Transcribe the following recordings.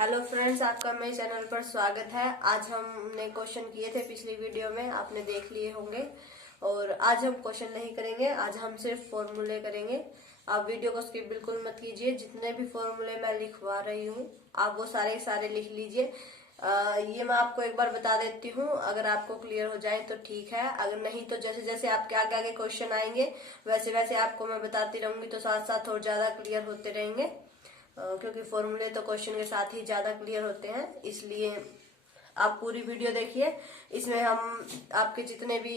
Hello friends, आपका मेरे channel पर स्वागत है। आज हमने क्वेश्चन किए थे पिछली वीडियो में, आपने देख लिए होंगे। और आज हम क्वेश्चन नहीं करेंगे, आज हम सिर्फ फॉर्मूले करेंगे। आप वीडियो को स्किप बिल्कुल मत कीजिए। जितने भी फॉर्मूले मैं लिखवा रही हूँ आप वो सारे लिख लीजिए। ये मैं आपको एक बार बता देती हूँ, अगर आपको क्लियर हो जाए तो ठीक है, अगर नहीं तो जैसे जैसे आपके आगे आगे क्वेश्चन आएंगे वैसे वैसे आपको मैं बताती रहूंगी, तो साथ साथ और ज्यादा क्लियर होते रहेंगे। क्योंकि फॉर्मूले तो क्वेश्चन के साथ ही ज्यादा क्लियर होते हैं, इसलिए आप पूरी वीडियो देखिए। इसमें हम आपके जितने भी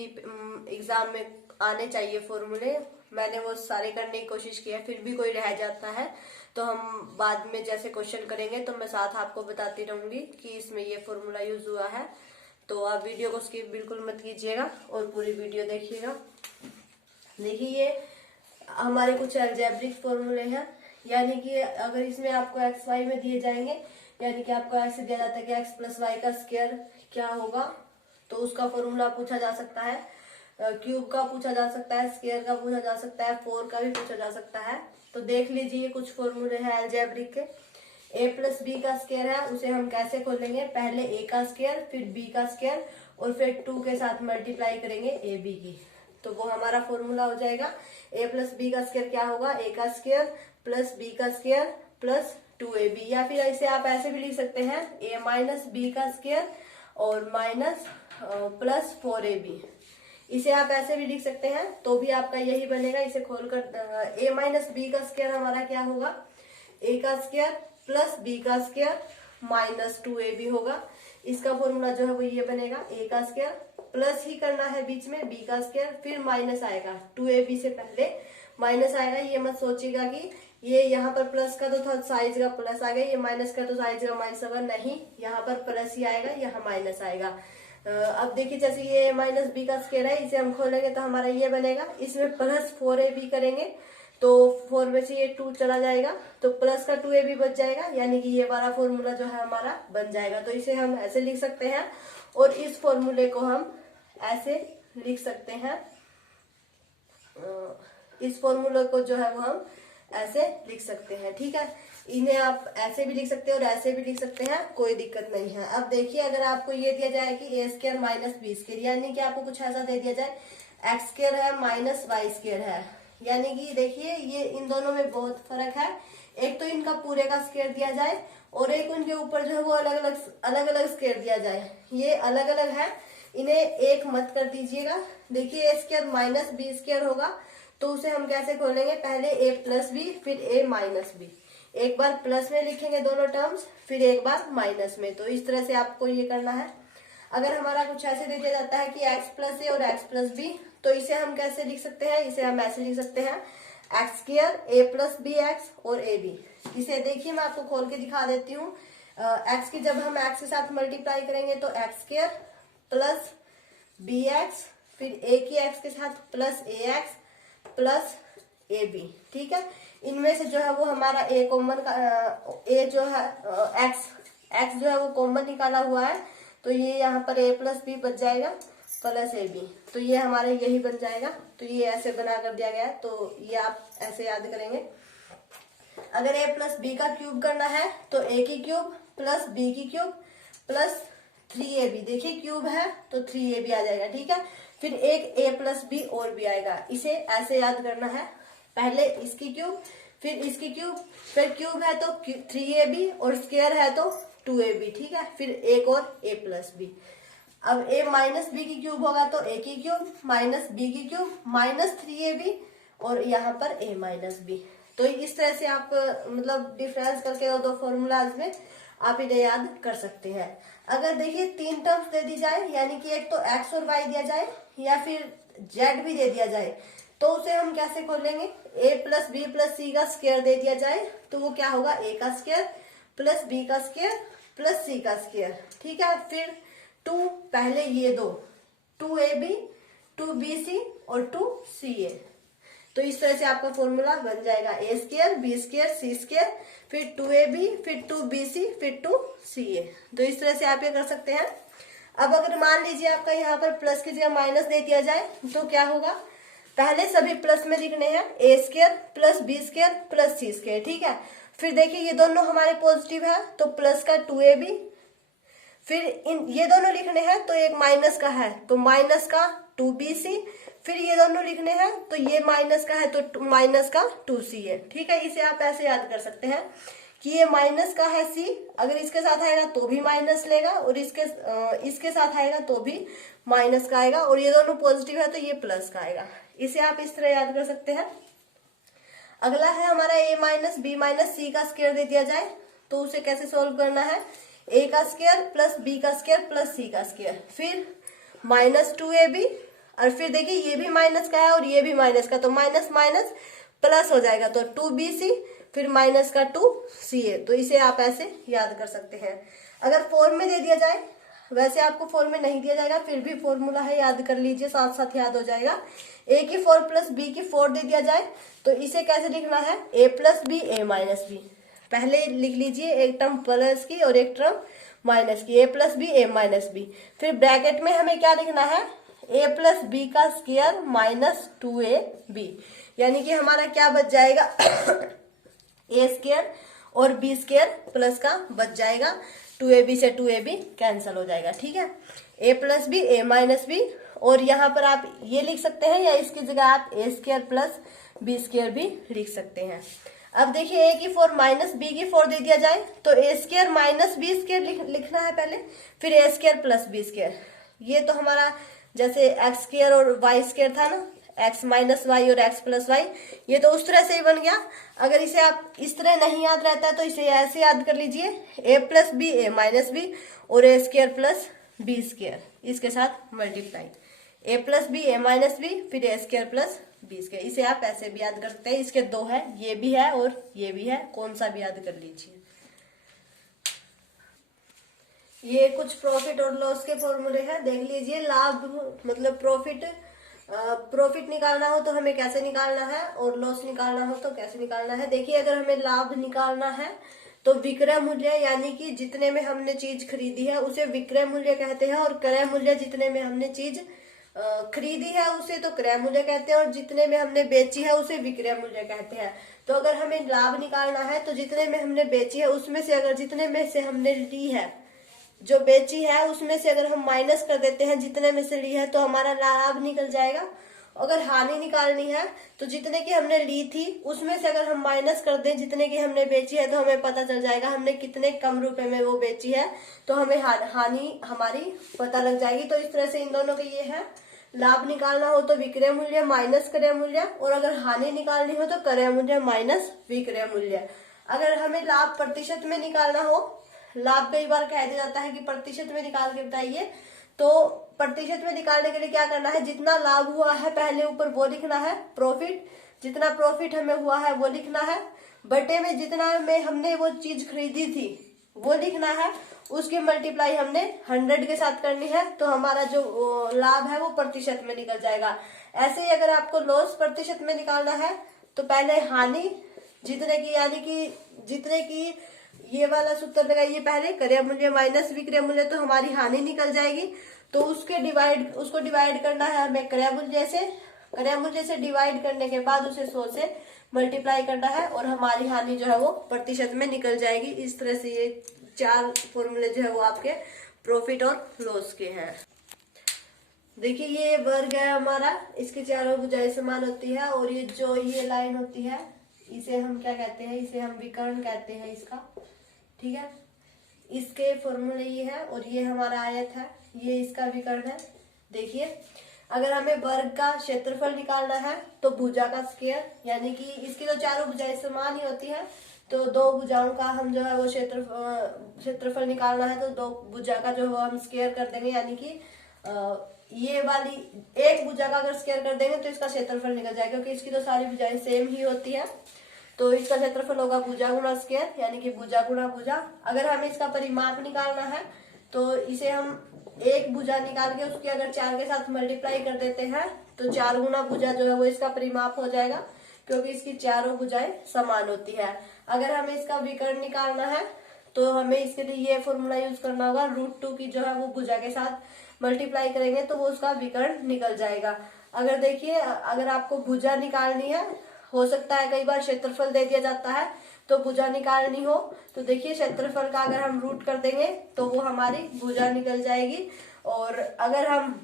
एग्जाम में आने चाहिए फॉर्मूले, मैंने वो सारे करने की कोशिश की है। फिर भी कोई रह जाता है तो हम बाद में जैसे क्वेश्चन करेंगे तो मैं साथ आपको बताती रहूंगी कि इसमें ये फॉर्मूला यूज हुआ है। तो आप वीडियो को स्किप बिल्कुल मत कीजिएगा और पूरी वीडियो देखिएगा। देखिए, ये हमारे कुछ अलजेब्रिक फॉर्मूले हैं, यानी कि अगर इसमें आपको एक्स वाई में दिए जाएंगे, यानी कि आपको ऐसे दिया जाता है कि एक्स प्लस वाई का स्क्वायर क्या होगा, तो उसका फॉर्मूला पूछा जा सकता है। क्यूब का पूछा जा सकता है, स्क्वायर का पूछा जा सकता है, 4 का भी पूछा जा सकता है। तो देख लीजिए, कुछ फॉर्मूले हैं अलजेब्रिक के। ए प्लस बी का स्क्वायर है, उसे हम कैसे खोलेंगे? पहले ए का स्क्वायर, फिर बी का स्क्वायर और फिर 2 के साथ मल्टीप्लाई करेंगे ए बी की, तो वो हमारा फॉर्मूला हो जाएगा। ए प्लस बी का स्क्वायर क्या होगा? ए का स्क्वायर प्लस बी का स्क्वायर प्लस 2ab। या फिर इसे आप ऐसे भी लिख सकते हैं, ए माइनस बी का स्क्वायर और माइनस प्लस 4ab। इसे आप ऐसे भी लिख सकते हैं, तो भी आपका यही बनेगा। इसे खोलकर ए माइनस बी का स्क्वायर हमारा क्या होगा? ए का स्क्वायर प्लस बी का स्क्वायर माइनस 2ab होगा। इसका फॉर्मूला जो है वो ये बनेगा, ए का स्क्वायर प्लस ही करना है बीच में बी का स्क्वायर, फिर माइनस आएगा 2ab से पहले माइनस आएगा। ये मत सोचिएगा कि ये यहाँ पर प्लस का तो था साइज का प्लस आ गया, ये माइनस का तो साइज का माइनस होगा, नहीं, यहाँ पर प्लस ही आएगा, यहाँ माइनस आएगा। अब देखिए, जैसे ये माइनस बी का स्क्वायर है, इसे हम खोलेंगे तो हमारा ये बनेगा। इसमें प्लस 4ab करेंगे तो 4 में से ये 2 चला जाएगा, तो प्लस का 2ab बच जाएगा, यानी कि ये वाला फॉर्मूला जो है हमारा बन जाएगा। तो इसे हम ऐसे लिख सकते हैं और इस फॉर्मूले को हम ऐसे लिख सकते हैं। इस फॉर्मूले को जो है वो हम ऐसे लिख सकते हैं, ठीक है। इन्हें आप ऐसे भी लिख सकते हैं और ऐसे भी लिख सकते हैं, कोई दिक्कत नहीं है। अब देखिए, अगर आपको ये दिया जाए कि ए स्क्वायर माइनस बी स्क्वायर, यानी कि आपको कुछ ऐसा दे दिया जाए एक्स स्क्वायर है माइनस वाई स्क्वायर है, यानी कि देखिए ये इन दोनों में बहुत फर्क है। एक तो इनका पूरे का स्क्वायर दिया जाए और एक उनके ऊपर जो है वो अलग अलग स्क्वायर दिया जाए। ये अलग अलग है, इन्हें एक मत कर दीजिएगा। देखिए, ए स्क्वायर माइनस बी स्क्वायर होगा, तो उसे हम कैसे खोलेंगे? पहले ए प्लस बी फिर ए माइनस बी, एक बार प्लस में लिखेंगे दोनों टर्म्स, फिर एक बार माइनस में। तो इस तरह से आपको ये करना है। अगर हमारा कुछ ऐसे दे दिया जाता है कि एक्स प्लस ए और एक्स प्लस बी, तो इसे हम कैसे लिख सकते हैं? इसे हम ऐसे लिख सकते हैं, एक्स स्क्वायर ए प्लस बी एक्स और ए बी। इसे देखिए, मैं आपको खोल के दिखा देती हूँ। एक्स की जब हम एक्स के साथ मल्टीप्लाई करेंगे तो X square plus B X, फिर ए की एक्स के साथ plus A X plus A B, ठीक है। इनमें से जो है वो हमारा ए कॉमन का ए जो है एक्स जो है वो कॉमन निकाला हुआ है, तो ये यहाँ पर ए प्लस बी बच जाएगा प्लस ए बी, तो ये हमारा यही बन जाएगा। तो ये ऐसे बना कर दिया गया है, तो ये आप ऐसे याद करेंगे। अगर ए प्लस बी का क्यूब करना है तो ए की क्यूब प्लस बी की क्यूब प्लस 3ab। देखिए, क्यूब है तो 3ab आ जाएगा, ठीक है। फिर एक a प्लस बी और भी आएगा, इसे ऐसे याद करना है, पहले इसकी क्यूब फिर इसकी क्यूब, फिर क्यूब है तो 3ab और स्क्वायर है तो 2ab, ठीक है। फिर एक और a प्लस बी। अब a माइनस बी की क्यूब होगा तो a की क्यूब माइनस बी की क्यूब माइनस 3ab और यहाँ पर a माइनस बी। तो इस तरह से आप मतलब डिफरेंस करके दो फॉर्मूलाज में आप इन्हें याद कर सकते हैं। अगर देखिए 3 टर्म्स दे दी जाए, यानी कि एक तो x और y दिया जाए या फिर z भी दे दिया जाए, तो उसे हम कैसे खोलेंगे? a प्लस बी प्लस सी का स्क्वायर दे दिया जाए तो वो क्या होगा? a का स्क्वायर प्लस बी का स्क्वायर प्लस सी का स्क्वायर, ठीक है। फिर 2, पहले ये दो 2ab 2bc और 2ca, तो इस तरह से आपका फॉर्मूला बन जाएगा, ए स्क्वायर बी स्क्वायर सी स्क्वायर फिर 2ab फिर 2bc फिर 2ca। तो इस तरह से आप ये कर सकते हैं। अब अगर मान लीजिए आपका यहाँ पर प्लस की जगह माइनस दे दिया जाए तो क्या होगा? पहले सभी प्लस में लिखने हैं, A square plus B square plus C square, ठीक है। फिर देखिए ये दोनों हमारे पॉजिटिव है तो प्लस का 2ab, फिर ये दोनों लिखने हैं तो एक माइनस का है तो माइनस का 2bc, फिर ये दोनों लिखने हैं तो ये माइनस का है तो माइनस का 2ca। ठीक है, इसे आप ऐसे याद कर सकते हैं कि ये माइनस का है c, अगर इसके साथ आएगा तो भी माइनस लेगा और इसके साथ आएगा तो भी माइनस का आएगा, और ये दोनों पॉजिटिव है तो ये प्लस का आएगा। इसे आप इस तरह याद कर सकते हैं। अगला है हमारा a माइनस बी माइनस सी का स्क्वायर दे दिया जाए तो उसे कैसे सोल्व करना है, a का स्क्वायर प्लस b का स्क्वायर प्लस c का स्क्वायर, फिर माइनस 2ab, और फिर देखिए ये भी माइनस का है और ये भी माइनस का, तो माइनस माइनस प्लस हो जाएगा तो 2bc, फिर माइनस का 2ca। तो इसे आप ऐसे याद कर सकते हैं। अगर फॉर्म में दे दिया जाए, वैसे आपको फॉर्म में नहीं दिया जाएगा, फिर भी फॉर्मूला है याद कर लीजिए, साथ साथ याद हो जाएगा। a की 4 प्लस b की 4 दे दिया जाए तो इसे कैसे लिखना है, a plus B A minus B. पहले लिख लीजिए एक टर्म प्लस की और एक टर्म माइनस की, a plus B A minus B. फिर ब्रैकेट में हमें क्या लिखना है, a प्लस बी का स्क्वायर माइनस 2ab, यानी कि हमारा क्या बच जाएगा a स्क्वायर और b स्क्वायर प्लस का बच जाएगा, 2ab से 2ab कैंसिल हो जाएगा। ठीक है, a plus B A minus B, और यहाँ पर आप ये लिख सकते हैं या इसकी जगह आप a square plus b square भी लिख सकते हैं। अब देखिए a की 4 माइनस b की 4 दे दिया जाए तो a square minus b square लिखना है पहले, फिर a square plus b square. ये तो हमारा जैसे x स्क्वायर और y स्क्वायर था ना, x माइनस वाई और x प्लस वाई, ये तो उस तरह से ही बन गया। अगर इसे आप इस तरह नहीं याद रहता है तो इसे ऐसे याद कर लीजिए, a plus B A minus B और a square plus B square, इसके साथ multiply, a plus B A minus B फिर a square plus B square. इसे आप ऐसे भी याद कर सकते हैं। इसके दो है, ये भी है और ये भी है, कौन सा भी याद कर लीजिए। ये कुछ प्रॉफिट और लॉस के फॉर्मूले हैं, देख लीजिए। लाभ मतलब प्रॉफिट निकालना हो तो हमें कैसे निकालना है और लॉस निकालना हो तो कैसे निकालना है। देखिए अगर हमें लाभ निकालना है तो विक्रय मूल्य यानी कि जितने में हमने चीज खरीदी है उसे विक्रय मूल्य कहते हैं, और क्रय मूल्य जितने में हमने चीज खरीदी है उसे तो क्रय मूल्य कहते हैं, और जितने में हमने बेची है उसे विक्रय मूल्य कहते हैं। तो अगर हमें लाभ निकालना है तो जितने में हमने बेची है उसमें से अगर जितने में से हमने ली है, जो बेची है उसमें से अगर हम माइनस कर देते हैं जितने में से ली है तो हमारा लाभ निकल जाएगा। अगर हानि निकालनी है तो जितने की हमने ली थी उसमें से अगर हम माइनस कर दें जितने की हमने बेची है तो हमें पता चल जाएगा हमने कितने कम रुपए में वो बेची है, तो हमें हानि हमारी पता लग जाएगी। तो इस तरह से इन दोनों के ये है, लाभ निकालना हो तो विक्रय मूल्य माइनस क्रय मूल्य, और अगर हानि निकालनी हो तो क्रय मूल्य माइनस विक्रय मूल्य। अगर हमें लाभ प्रतिशत में निकालना हो, लाभ कई बार कह दिया जाता है कि प्रतिशत में निकाल के बताइए, तो प्रतिशत में निकालने के लिए क्या करना है, जितना लाभ हुआ है पहले ऊपर वो लिखना है, प्रॉफिट जितना प्रॉफिट हमें हुआ है वो लिखना है, बटे में जितना में हमने वो चीज खरीदी थी वो लिखना है, उसकी मल्टीप्लाई हमने 100 के साथ करनी है, तो हमारा जो लाभ है वो प्रतिशत में निकल जाएगा। ऐसे ही अगर आपको लॉस प्रतिशत में निकालना है तो पहले हानि जितने की यानी कि जितने की ये वाला सूत्र लगाइए, पहले क्रय मूल्य माइनस विक्रय मूल्य, तो हमारी हानि निकल जाएगी। तो उसको डिवाइड करना है हमें क्रय मूल्य से डिवाइड करने के बाद उसे 100 से मल्टीप्लाई करना है और हमारी हानि जो है वो प्रतिशत में निकल जाएगी। इस तरह से ये 4 फॉर्मूले जो है वो आपके प्रॉफिट और लॉस के हैं। देखिए ये वर्ग है हमारा, इसकी चारों भुजाएं समान होती है, और ये जो ये लाइन होती है इसे हम क्या कहते हैं, इसे हम विकर्ण कहते हैं इसका। ठीक है, इसके फॉर्मूले ये है, और ये हमारा आयत है, ये इसका विकर्ण है। देखिए अगर हमें वर्ग का क्षेत्रफल निकालना है तो भुजा का स्क्वायर, यानी कि इसकी तो चारों भुजाएं समान ही होती है, तो 2 भुजाओं का हम जो है वो क्षेत्रफल निकालना है तो 2 भुजा का जो है हम स्क्वायर कर देंगे, यानी कि ये वाली एक भुजा का अगर स्क्वायर कर देंगे तो इसका क्षेत्रफल निकल जाएगा, क्योंकि इसकी तो सारी भुजाएं सेम ही होती है। तो इसका क्षेत्रफल होगा भुजा गुणा स्क्वायर, यानी कि भुजा गुणा भुजा। अगर हमें इसका परिमाप निकालना है तो इसे हम एक भुजा निकाल के उसकी अगर 4 के साथ मल्टीप्लाई कर देते हैं तो 4 गुना भुजा जो है वो इसका परिमाप हो जाएगा, क्योंकि इसकी चारों भुजाएं समान होती है। अगर हमें इसका विकर्ण निकालना है तो हमें इसके लिए ये फॉर्मूला यूज करना होगा, √2 की जो है वो भुजा के साथ मल्टीप्लाई करेंगे तो वो उसका विकर्ण निकल जाएगा। अगर देखिए अगर आपको भुजा निकालनी है, हो सकता है कई बार क्षेत्रफल दे दिया जाता है, तो भुजा निकालनी हो तो देखिए क्षेत्रफल का अगर हम रूट कर देंगे तो वो हमारी भुजा निकल जाएगी। और अगर हम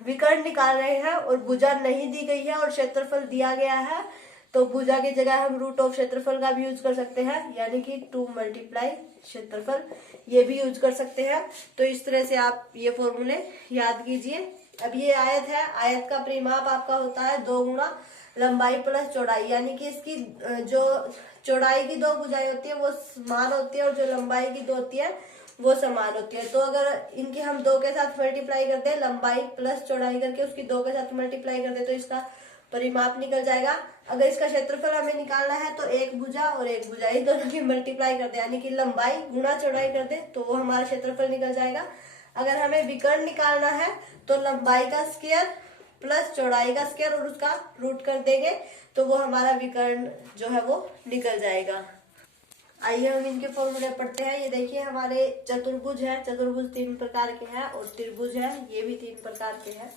विकर्ण निकाल रहे हैं और भुजा नहीं दी गई है और क्षेत्रफल दिया गया है तो भुजा की जगह हम रूट ऑफ क्षेत्रफल का भी यूज कर सकते हैं, यानी कि 2 मल्टीप्लाई क्षेत्रफल, ये भी यूज कर सकते हैं। तो इस तरह से आप ये फॉर्मूले याद कीजिए। अब ये आयत है, आयत का परिमाप आपका होता है 2 गुना लंबाई प्लस चौड़ाई, यानी कि इसकी जो चौड़ाई की 2 भुजाएं होती है वो समान होती है और जो लंबाई की 2 होती है वो समान होती है। तो अगर इनके हम 2 के साथ मल्टीप्लाई करते हैं, लंबाई प्लस चौड़ाई करके उसकी 2 के साथ मल्टीप्लाई करते हैं तो इसका परिमाप निकल जाएगा। अगर इसका क्षेत्रफल हमें निकालना है तो एक भुजा और एक भुजा ही दोनों की मल्टीप्लाई कर दे, यानी कि लंबाई गुणा चौड़ाई कर दे तो वो हमारा क्षेत्रफल निकल जाएगा। अगर हमें विकर्ण निकालना है तो लंबाई का स्क्वायर प्लस चौड़ाई का स्क्वायर और उसका रूट कर देंगे तो वो हमारा विकर्ण जो है वो निकल जाएगा। आइए हम इनके फॉर्मूले पढ़ते हैं। ये देखिए हमारे चतुर्भुज है, चतुर्भुज 3 प्रकार के हैं और त्रिभुज है, ये भी 3 प्रकार के हैं।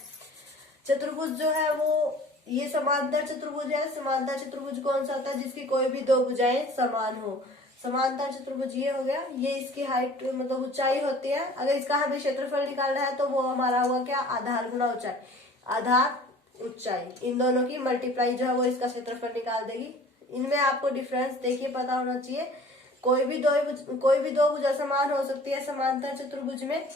चतुर्भुज जो है वो ये समांतर चतुर्भुज है। समांतर चतुर्भुज कौन सा होता है? जिसकी कोई भी 2 भुजाएं समान हो। समांतर चतुर्भुज ये हो गया, ये इसकी हाइट मतलब ऊंचाई होती है। अगर इसका हमें क्षेत्रफल निकालना है तो वो हमारा हुआ क्या? आधार गुना ऊंचाई, आधार ऊंचाई, इन दोनों की मल्टीप्लाई जो है वो इसका क्षेत्रफल निकाल देगी। इनमें आपको डिफरेंस देखिए पता होना चाहिए। कोई भी दो भुजा समान हो सकती है समांतर चतुर्भुज में।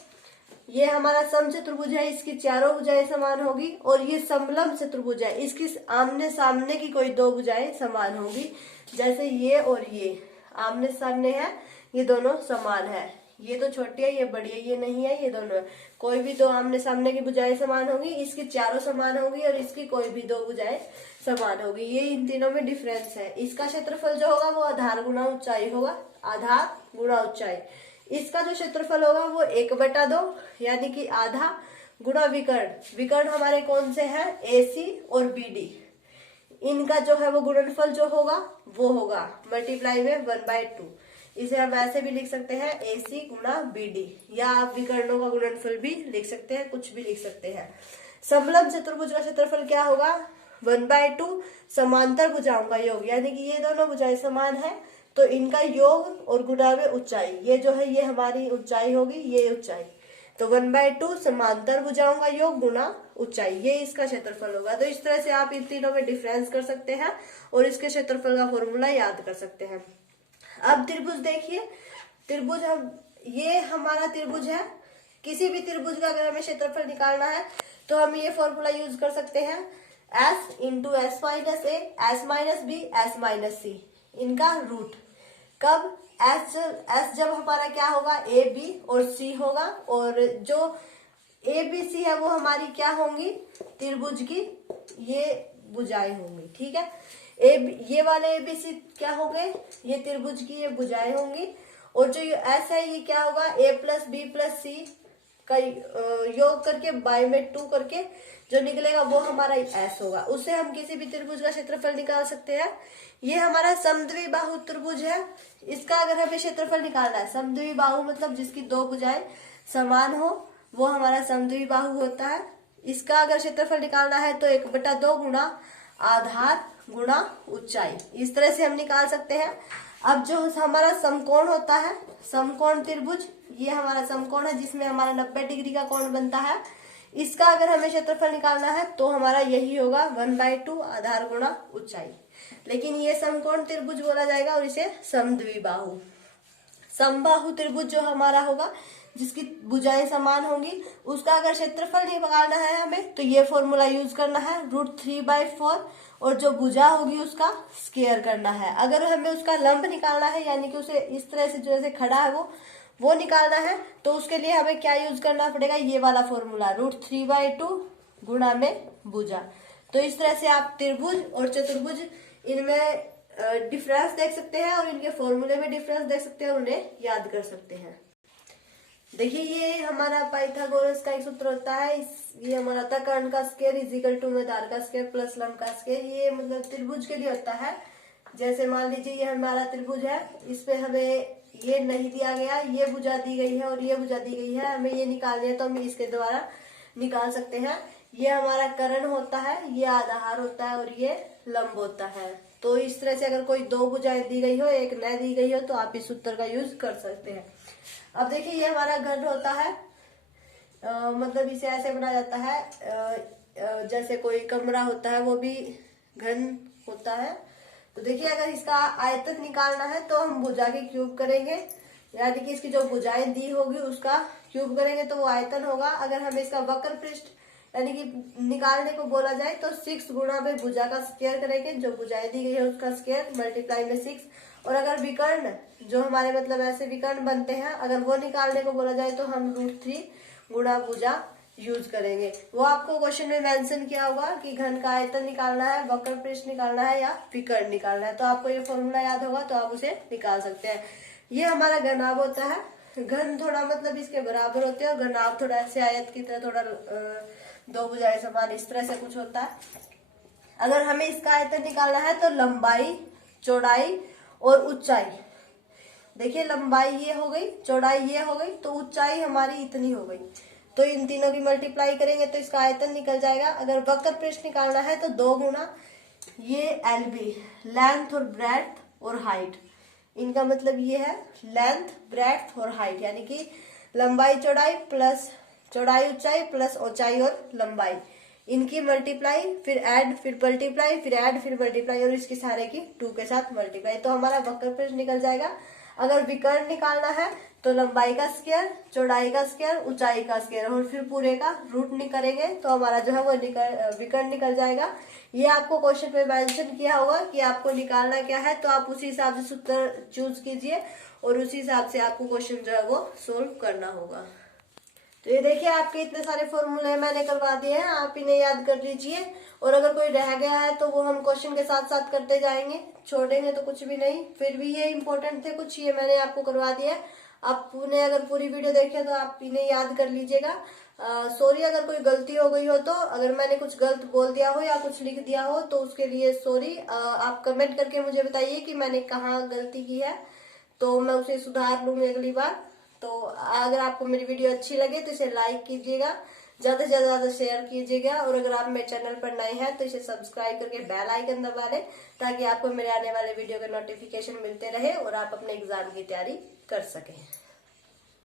ये हमारा सम चतुर्भुज है, इसकी चारों भुजाएं समान होगी। और ये समलंब चतुर्भुज है, इसकी आमने सामने की कोई 2 भुजाएं समान होगी। जैसे ये और ये आमने सामने है, ये दोनों समान है। ये तो छोटी है, ये बड़ी है, ये नहीं है, ये दोनों है। कोई भी 2 आमने सामने की भुजाएं समान होगी, इसकी चारों समान होगी और इसकी कोई भी 2 भुजाएं समान होगी। ये इन तीनों में डिफरेंस है। इसका क्षेत्रफल जो होगा वो आधार गुना ऊंचाई होगा, आधार गुना ऊंचाई। इसका जो क्षेत्रफल होगा वो 1/2 यानी कि आधा गुणा विकर्ण। विकर्ण हमारे कौन से हैं? AC और BD। इनका जो है वो गुणनफल जो होगा वो होगा मल्टीप्लाई में 1/2। इसे हम ऐसे भी लिख सकते हैं AC गुणा BD, या आप विकर्णों का गुणनफल भी लिख सकते हैं, कुछ भी लिख सकते हैं। समलंब चतुर्भुज का क्षेत्रफल क्या होगा? 1/2 समांतर भुजाओं का योग, यानी कि ये दोनों भुजाएं समान है तो इनका योग और गुणा में ऊंचाई, ये जो है ये हमारी ऊंचाई होगी, ये ऊंचाई। तो 1/2 समांतर भुजाओं का योग गुणा ऊंचाई, ये इसका क्षेत्रफल होगा। तो इस तरह से आप इन तीनों में डिफरेंस कर सकते हैं और इसके क्षेत्रफल का फॉर्मूला याद कर सकते हैं। अब त्रिभुज देखिए, त्रिभुज ये हमारा त्रिभुज है। किसी भी त्रिभुज का अगर हमें क्षेत्रफल निकालना है तो हम ये फॉर्मूला यूज कर सकते हैं, S × S - A, S - B, S - C, इनका रूट। कब? S जब हमारा क्या होगा? AB और C होगा, और जो ABC है वो हमारी क्या होंगी? त्रिभुज की ये भुजाएं होंगी, ठीक है। ये वाले ABC क्या होंगे? ये त्रिभुज की ये भुजाएं होंगी। और जो S है ये क्या होगा? A + B + C का योग करके बाय में 2 करके जो निकलेगा वो हमारा S होगा। उससे हम किसी भी त्रिभुज का क्षेत्रफल निकाल सकते हैं। ये हमारा समद्विबाहु त्रिभुज है। इसका अगर हमें क्षेत्रफल निकालना है, समद्विबाहु मतलब जिसकी 2 भुजाएं समान हो, वो हमारा समद्विबाहु होता है। इसका अगर क्षेत्रफल निकालना है तो 1/2 गुणा आधार गुणा ऊंचाई, इस तरह से हम निकाल सकते हैं। अब जो हमारा समकोण होता है, समकोण त्रिभुज, ये हमारा समकोण है जिसमें हमारा 90 डिग्री का कोण बनता है। इसका अगर हमें क्षेत्रफल निकालना है तो हमारा यही होगा 1/2 आधार गुणा ऊंचाई। लेकिन ये समकोण त्रिभुज बोला जाएगा और इसे समद्विबाहु। समबाहु त्रिभुज जो हमारा होगा जिसकी भुजाएं समान होंगी, उसका अगर क्षेत्रफल निकालना है हमें तो ये फॉर्मूला यूज करना है, √3/4, और जो भुजा होगी उसका स्क्वायर करना है। अगर हमें उसका लंब निकालना है, यानी कि उसे इस तरह से जैसे खड़ा है वो निकालना है, तो उसके लिए हमें क्या यूज करना पड़ेगा? ये वाला फॉर्मूला, √3/2 गुणा में भुजा। तो इस तरह से आप त्रिभुज और चतुर्भुज इनमें डिफरेंस देख सकते हैं और इनके फॉर्मूले में डिफरेंस देख सकते हैं और उन्हें याद कर सकते हैं। देखिए ये हमारा पाइथागोरस का एक सूत्र होता है। ये हमारा था कर्ण का स्क्वायर = में आधार का स्क्वायर प्लस लंब का स्क्वायर। ये मतलब त्रिभुज के लिए होता है। जैसे मान लीजिए ये हमारा त्रिभुज है, इस पे हमें ये नहीं दिया गया, ये भुजा दी गई है और ये भुजा दी गई है, हमें ये निकालनी है तो हम इसके द्वारा निकाल सकते हैं। ये हमारा कर्ण होता है, ये आधार होता है और ये लंब होता है। तो इस तरह से अगर कोई 2 भुजाएं दी गई हो, एक न दी गई हो, तो आप इस सूत्र का यूज कर सकते हैं। अब देखिए ये हमारा घन होता है, मतलब इसे ऐसे बनाया जाता है जैसे कोई कमरा होता है वो भी घन होता है। तो देखिए अगर इसका आयतन निकालना है तो हम भुजा के क्यूब करेंगे, यानी कि इसकी जो भुजाएं दी होगी उसका क्यूब करेंगे तो वो आयतन होगा। अगर हमें इसका वक्र पृष्ठ यानी कि निकालने को बोला जाए तो 6 गुणा में भुजा का स्क्वायर करेंगे, जो भुजाएं दी गई है उसका स्क्वायर मल्टीप्लाई में 6। और अगर विकर्ण जो हमारे मतलब ऐसे विकर्ण बनते हैं, अगर वो निकालने को बोला जाए तो हम √3 गुणा भुजा यूज करेंगे। वो आपको क्वेश्चन में मेंशन किया होगा कि घन का आयतन निकालना है, वक्र पृष्ठ निकालना है या विकर्ण निकालना है, तो आपको ये फॉर्मूला याद होगा तो आप उसे निकाल सकते हैं। ये हमारा घनाभ होता है। घन थोड़ा मतलब इसके बराबर होते हैं और घनाभ थोड़ा ऐसे आयत की तरह, थोड़ा 2 भुजाएं समान, इस तरह से कुछ होता है। अगर हमें इसका आयतन निकालना है तो लंबाई, चौड़ाई और ऊंचाई, देखिए लंबाई ये हो गई, चौड़ाई ये हो गई, तो ऊंचाई हमारी इतनी हो गई, तो इन तीनों की मल्टीप्लाई करेंगे तो इसका आयतन निकल जाएगा। अगर वक्र पृष्ठ निकालना है तो 2 गुना ये LB, लेंथ और ब्रेड्थ और हाइट, इनका मतलब ये है लेंथ, ब्रेड्थ और हाइट, यानी कि लंबाई चौड़ाई प्लस चौड़ाई ऊंचाई प्लस ऊंचाई और लंबाई, इनकी मल्टीप्लाई फिर ऐड फिर मल्टीप्लाई फिर ऐड फिर मल्टीप्लाई और इसकी सारे की 2 के साथ मल्टीप्लाई, तो हमारा वक्र पृष्ठ निकल जाएगा। अगर विकर्ण निकालना है तो लंबाई का स्क्वायर, चौड़ाई का स्क्वायर, ऊंचाई का स्क्वायर और फिर पूरे का रूट करेंगे तो हमारा जो है वो विकर्ण निकल जाएगा। ये आपको क्वेश्चन में मेंशन किया होगा कि आपको निकालना क्या है, तो आप उसी हिसाब से सूत्र चूज कीजिए और उसी हिसाब से आपको क्वेश्चन जो है वो सोल्व करना होगा। तो ये देखिए आपके इतने सारे फॉर्मूले मैंने करवा दिए हैं, आप इन्हें याद कर लीजिए। और अगर कोई रह गया है तो वो हम क्वेश्चन के साथ साथ करते जाएंगे, छोड़ेंगे तो कुछ भी नहीं। फिर भी ये इंपॉर्टेंट थे कुछ, ये मैंने आपको करवा दिया। आपने अगर पूरी वीडियो देखी तो आप इन्हें याद कर लीजिएगा। सॉरी अगर कोई गलती हो गई हो, तो अगर मैंने कुछ गलत बोल दिया हो या कुछ लिख दिया हो तो उसके लिए सॉरी। आप कमेंट करके मुझे बताइए कि मैंने कहाँ गलती की है, तो मैं उसे सुधार लूंगी अगली बार। तो अगर आपको मेरी वीडियो अच्छी लगे तो इसे लाइक कीजिएगा, ज्यादा से ज्यादा शेयर कीजिएगा, और अगर आप मेरे चैनल पर नए हैं तो इसे सब्सक्राइब करके बेल आइकन दबा लें, ताकि आपको मेरे आने वाले वीडियो के नोटिफिकेशन मिलते रहे और आप अपने एग्जाम की तैयारी कर सकें।